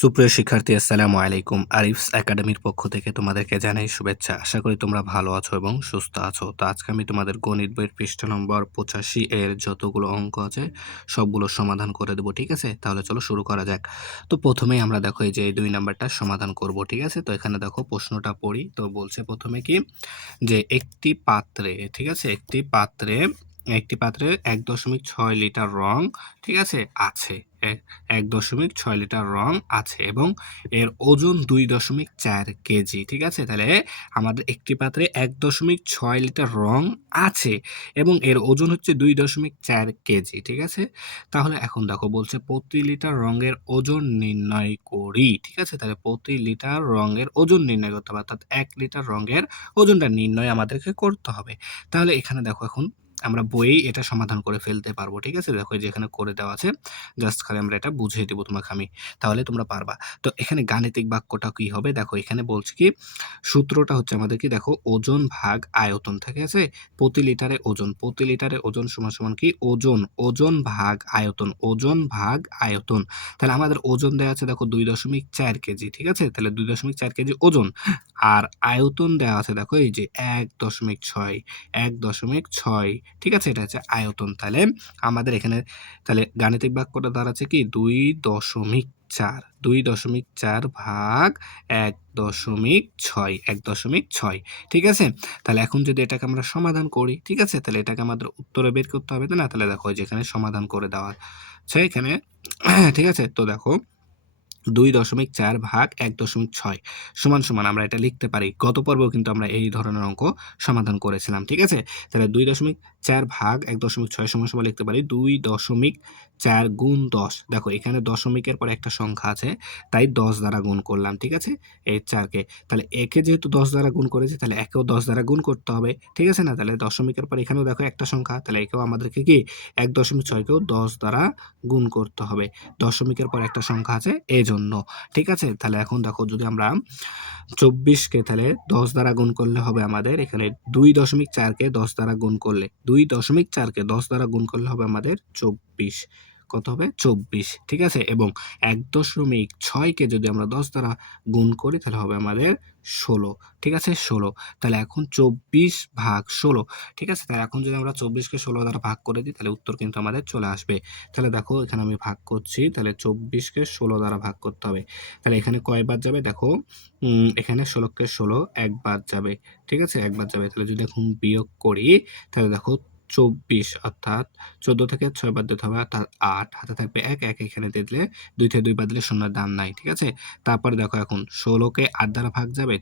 সুপ্রিয় শিক্ষার্থী, আসসালামু আলাইকুম। আরিফস একাডেমির পক্ষ থেকে তোমাদেরকে জানাই শুভেচ্ছা। আশা করি তোমরা ভালো আছো এবং সুস্থ আছো। তো আজকে আমি তোমাদের গণিত বইয়ের পৃষ্ঠা নম্বর 85 এর যতগুলো অঙ্ক আছে সবগুলো সমাধান করে দেবো, ঠিক আছে? তাহলে চলো শুরু করা যাক। তো প্রথমেই আমরা দেখো এই যে এই 2 নাম্বারটা সমাধান করব, ঠিক আছে? তো এখানে দেখো প্রশ্নটা পড়ি। তো বলছে প্রথমে কি যে একটি পাত্রে, ঠিক আছে? একটি পাত্রে 1.6 লিটার রং, ঠিক আছে, আছে। 1.6 লিটার রং আছে এবং এর ওজন 2.4 কেজি, ঠিক আছে? তাহলে আমাদের একটি পাত্রে 1.6 লিটার রং আছে এবং এর ওজন হচ্ছে 2.4 কেজি, ঠিক আছে? তাহলে এখন দেখো বলছে প্রতি লিটার রঙের ওজন নির্ণয় করি, ঠিক আছে? তাহলে প্রতি লিটার রঙের ওজন নির্ণয় করতে হবে, অর্থাৎ 1 লিটার রঙের ওজনটা নির্ণয় আমাদেরকে করতে হবে। তাহলে এখানে দেখো এখন আমরা বইয়েই এটা সমাধান করে ফেলতে পারবো, ঠিক আছে? দেখো এই যে এখানে করে দেওয়া আছে, জাস্ট খালি আমরা এটা বুঝিয়ে দেবো তোমাকে আমি, তাহলে তোমরা পারবা। তো এখানে গাণিতিক বাক্যটা কি হবে দেখো, এখানে বলছে কি সূত্রটা হচ্ছে আমাদের কি দেখো ওজন ভাগ আয়তন, ঠিক আছে? প্রতি লিটারে ওজন সমান সমান কি ওজন ভাগ আয়তন। তাহলে আমাদের ওজন দেওয়া আছে দেখো 2.4 কেজি, ঠিক আছে? তাহলে 2.4 কেজি ওজন, আর আয়তন দেওয়া আছে দেখো এই যে 1.6, ঠিক আছে? এটা হচ্ছে আয়তন। তাহলে আমাদের এখানে তাহলে গাণিতিক বাক্যটা দাঁড়াচ্ছে কি 2.4 ভাগ 1.6, ঠিক আছে? তাহলে এখন যদি এটাকে আমরা সমাধান করি, ঠিক আছে, তাহলে এটাকে আমাদের উত্তরে বের করতে হবে, তাই না? তাহলে দেখো যেখানে সমাধান করে দেওয়া আছে এখানে ঠিক আছে? তো দেখো 2.4 ভাগ 1.6 সমান সমান আমরা এটা লিখতে পারি। গত পর্বেও কিন্তু আমরা এই ধরনের অঙ্ক সমাধান করেছিলাম, ঠিক আছে? তাহলে 2.4 ভাগ 1.6 সমান সমান লিখতে পারি 2.4 গুণ 10। দেখো এখানে দশমিকের পর একটা সংখ্যা আছে, তাই 10 দ্বারা গুণ করলাম, ঠিক আছে? এই 4কে, তাহলে একে যেহেতু 10 দ্বারা গুণ করেছি তাহলে একেও 10 দ্বারা গুণ করতে হবে, ঠিক আছে না? তাহলে দশমিকের পর এখানেও দেখো একটা সংখ্যা, তাহলে একেও আমাদেরকে কি 1.6কেও 10 দ্বারা গুণ করতে হবে। দশমিকের পর একটা সংখ্যা আছে এজন্য, ঠিক আছে? তাহলে এখন দেখো যদি আমরা 24কে তাহলে 10 দ্বারা গুণ করলে হবে আমাদের এখানে 2.4কে 10 দ্বারা গুণ করলে 2.4কে 10 দ্বারা গুণ করলে হবে আমাদের 24। কত হবে? 24, ঠিক আছে? এবং 1.6কে যদি আমরা 10 দ্বারা গুণ করি তাহলে হবে আমাদের 16, ঠিক আছে? 16। তাহলে এখন 24 ভাগ 16, ঠিক আছে? তাহলে এখন যদি আমরা 24কে 16 দ্বারা ভাগ করে দিই তাহলে উত্তর কিন্তু আমাদের চলে আসবে। তাহলে দেখো এখানে আমি ভাগ করছি, তাহলে 24কে 16 দ্বারা ভাগ করতে হবে। তাহলে এখানে কয়বার যাবে দেখো, এখানে 16কে 16 একবার যাবে, ঠিক আছে? একবার যাবে। তাহলে যদি এখন বিয়োগ করি তাহলে দেখো 24, অর্থাৎ 14 থেকে 6 বাদ দিতে হবে, অর্থাৎ 8, হাতে থাকবে 1, 1 এখানে দিয়ে দিলে 2 থেকে 2 বাদ দিলে শূন্যের দাম নাই, ঠিক আছে? তারপরে দেখো এখন 16কে 8 দ্বারা ভাগ যাবে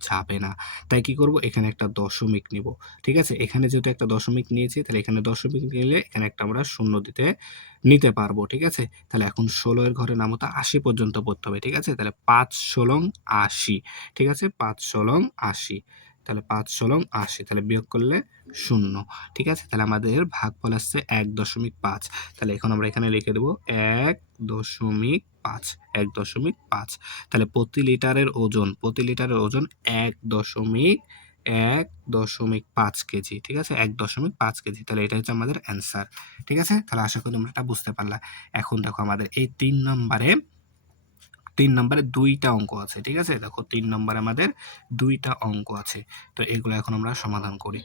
না। তাই কি করব, এখানে একটা দশমিক নিব, ঠিক আছে? এখানে যেহেতু একটা দশমিক নিয়েছি তাহলে এখানে দশমিক নিলে এখানে একটা আমরা শূন্য নিতে পারবো, ঠিক আছে? তাহলে এখন 16 এর ঘরে নামতা 80 পর্যন্ত পড়তে হবে, ঠিক আছে? তাহলে 5 16 80, ঠিক আছে? 5 16 80, তাহলে 5 16 80, তাহলে বিয়োগ করলে 0, ঠিক আছে? তাহলে আমাদের ভাগফল আসছে 1.5। তাহলে এখন আমরা এখানে লিখে দেব 1.5, 1.5। তাহলে প্রতি লিটারের ওজন 1.5 কেজি, ঠিক আছে? 1.5 কেজি। তাহলে এটা হচ্ছে আমাদের অ্যান্সার, ঠিক আছে? তাহলে আশা করি তোমরা এটা বুঝতে পারলা। এখন দেখো আমাদের এই 3 নম্বরে 2টা অঙ্ক আছে, ঠিক আছে? দেখো 3 নম্বরে আমাদের 2টা অঙ্ক আছে। তো এগুলো এখন আমরা সমাধান করি।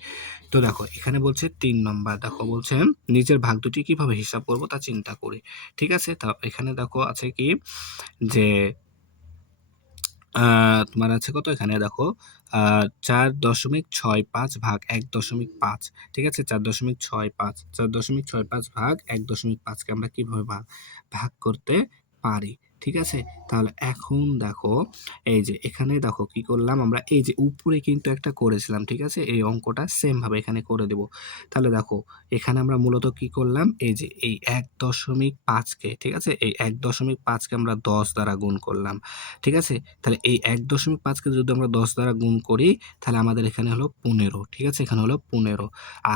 তো দেখো এখানে বলছে 3 নম্বর, দেখো বলছে নিচের ভাগ দুটি কিভাবে হিসাব করব তা চিন্তা করি, ঠিক আছে? তো এখানে দেখো আছে কি যে তোমার আছে কত, এখানে দেখো 4.65 ভাগ 1.5, ঠিক আছে? 4.65 ভাগ 1.5কে আমরা কিভাবে ভাগ করতে পারি, ঠিক আছে? তাহলে এখন দেখো এই যে এখানে দেখো কি করলাম আমরা, এই যে উপরে কিন্তু একটা করেছিলাম, ঠিক আছে? এই অঙ্কটা সেম ভাবে এখানে করে দেব। তাহলে দেখো এখানে আমরা মূলত কি করলাম, এই যে এই 1.5কে, ঠিক আছে? এই 1.5কে আমরা 10 দ্বারা গুণ করলাম, ঠিক আছে? তাহলে এই 1.5কে যদি আমরা 10 দ্বারা গুণ করি তাহলে আমাদের এখানে হলো 15, ঠিক আছে? এখানে হলো 15।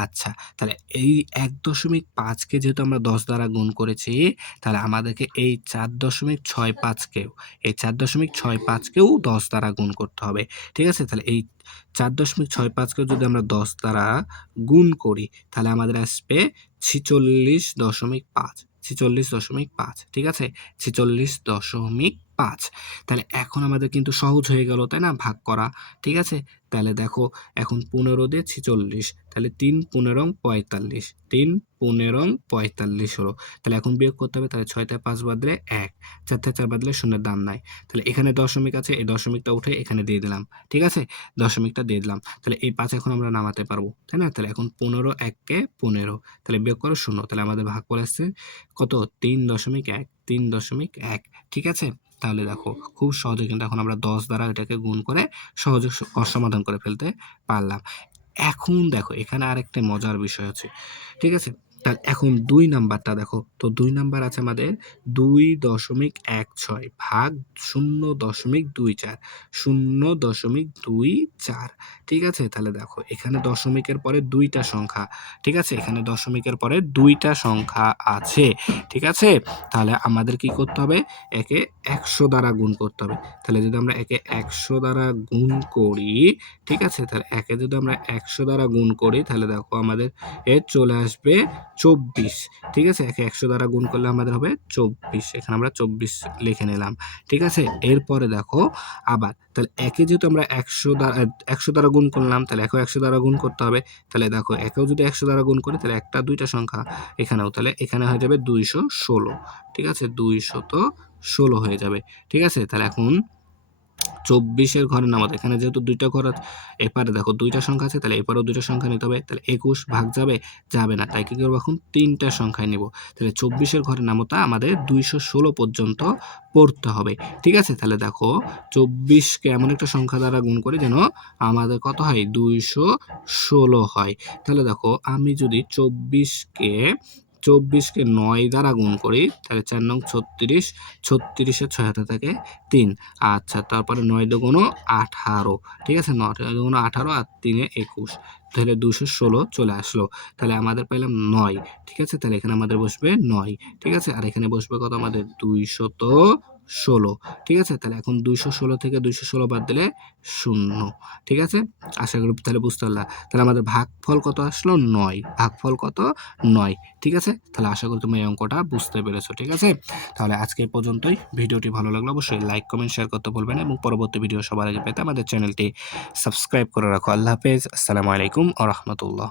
আচ্ছা, তাহলে এই 1.5কে যেহেতু আমরা 10 দ্বারা গুণ করেছি তাহলে আমাদেরকে এই 4.65কেও 10 দ্বারা গুণ করতে হবে, ঠিক আছে? তাহলে এই 4.65কেও যদি আমরা 10 দ্বারা গুণ করি তাহলে আমাদের আসবে 46.5, 46.5, ঠিক আছে? 46.5, 5। তাহলে এখন আমাদের কিন্তু সহজ হয়ে গেল, তাই না, ভাগ করা। ঠিক আছে? তাহলে দেখো এখন 15 দিয়ে 46, তাহলে 3 15 45, 3 15 45 হলো। তাহলে এখন বিয়োগ করতে হবে, তাহলে 6 থেকে 5 বাদ দিলে 1, 4 থেকে 4 বাদ দিলে শূন্যের দাম নাই। তাহলে এখানে দশমিক আছে, এই দশমিকটা উঠে এখানে দিয়ে দিলাম। ঠিক আছে? দশমিকটা দিয়ে দিলাম। তাহলে এই 5 এখন আমরা নামাতে পারবো, তাই না? তাহলে এখন 15 1 15, তাহলে বিয়োগ করো 0, তাহলে আমাদের ভাগফল আসছে কত? 3.1, 3.1। ঠিক আছে? তাহলে দেখো খুব সহজে কিন্তু এখন আমরা 10 দ্বারা এটাকে গুণ করে সহজে সমাধান করে ফেলতে পারলাম। এখন দেখো এখানে আরেকটা মজার বিষয় আছে। ঠিক আছে? তাহলে এখন 2 নাম্বারটা দেখো। তো 2 নাম্বার আছে আমাদের 2.16 ভাগ 0.24, 0.24। ঠিক আছে? তাহলে দেখো এখানে দশমিকের পরে 2টা সংখ্যা। ঠিক আছে? এখানে দশমিকের পরে 2টা সংখ্যা আছে। ঠিক আছে? তাহলে আমাদের কি করতে হবে? একে 100 দ্বারা গুণ করতে হবে। তাহলে যদি আমরা একে 100 দ্বারা গুণ করি, ঠিক আছে? তাহলে একে যদি আমরা 100 দ্বারা গুণ করি, তাহলে দেখো আমাদের চলে আসবে 24। ঠিক আছে? একে 100 দ্বারা গুণ করলে আমাদের হবে 24। এখানে আমরা 24 লিখে নিলাম। ঠিক আছে? এরপরে দেখো আবার তাহলে একে যেহেতু আমরা 100 দ্বারা গুণ করলাম, তাহলে একেও 100 দ্বারা গুণ করতে হবে। তাহলে দেখো একেও যদি 100 দ্বারা গুণ করি, তাহলে একটা 2টা সংখ্যা এখানেও, তাহলে এখানে হয়ে যাবে 216। ঠিক আছে? 216 হয়ে যাবে। ঠিক আছে? তাহলে এখন 24 ঘরে নামাতে, এখানে যেহেতু 2টা ঘর আছে, এপারে দেখো 2টা সংখ্যা আছে, তাহলে এপারেও 2টা সংখ্যা নিতে হবে। তাহলে 21 ভাগ যাবে? যাবে না। তাই কি করবো? এখন 3টা সংখ্যায় নিব। তাহলে 24 ঘরে নামতা আমাদের 216 পর্যন্ত পড়তে হবে। ঠিক আছে? তাহলে দেখো 24কে এমন একটা সংখ্যা দ্বারা গুণ করি যেন আমাদের কত হয়? 216 হয়। তাহলে দেখো আমি যদি 24কে 9 দ্বারা গুণ করি, তাহলে 4 নং 36, 36-এর 6 হাতে থাকে 3। আচ্ছা, তারপরে 9 দুগুণ 18। ঠিক আছে? 9 দুগুণ 18 আর 3 এ 21, তাহলে 216 চলে আসলো। তাহলে আমাদের পাইলাম 9। ঠিক আছে? তাহলে এখানে আমাদের বসবে 9। ঠিক আছে? আর এখানে বসবে কত আমাদের? 216। ঠিক আছে? তাহলে এখন 216 থেকে 216 বাদ দিলে 0। ঠিক আছে? আশা করি তাহলে বুঝতে পারলাম। তাহলে আমাদের ভাগফল কত আসলো? 9। ভাগফল কত? 9। ঠিক আছে? তাহলে আশা করি তুমি এই অঙ্কটা বুঝতে পেরেছো। ঠিক আছে? তাহলে আজকে এই পর্যন্তই। ভিডিওটি ভালো লাগলে অবশ্যই লাইক, কমেন্ট, শেয়ার করতে ভুলবেন না এবং পরবর্তী ভিডিও সবার আগে পেতে আমাদের চ্যানেলটি সাবস্ক্রাইব করে রাখো। আল্লাহ হাফেজ। আসসালামু আলাইকুম ওয়া রাহমাতুল্লাহ।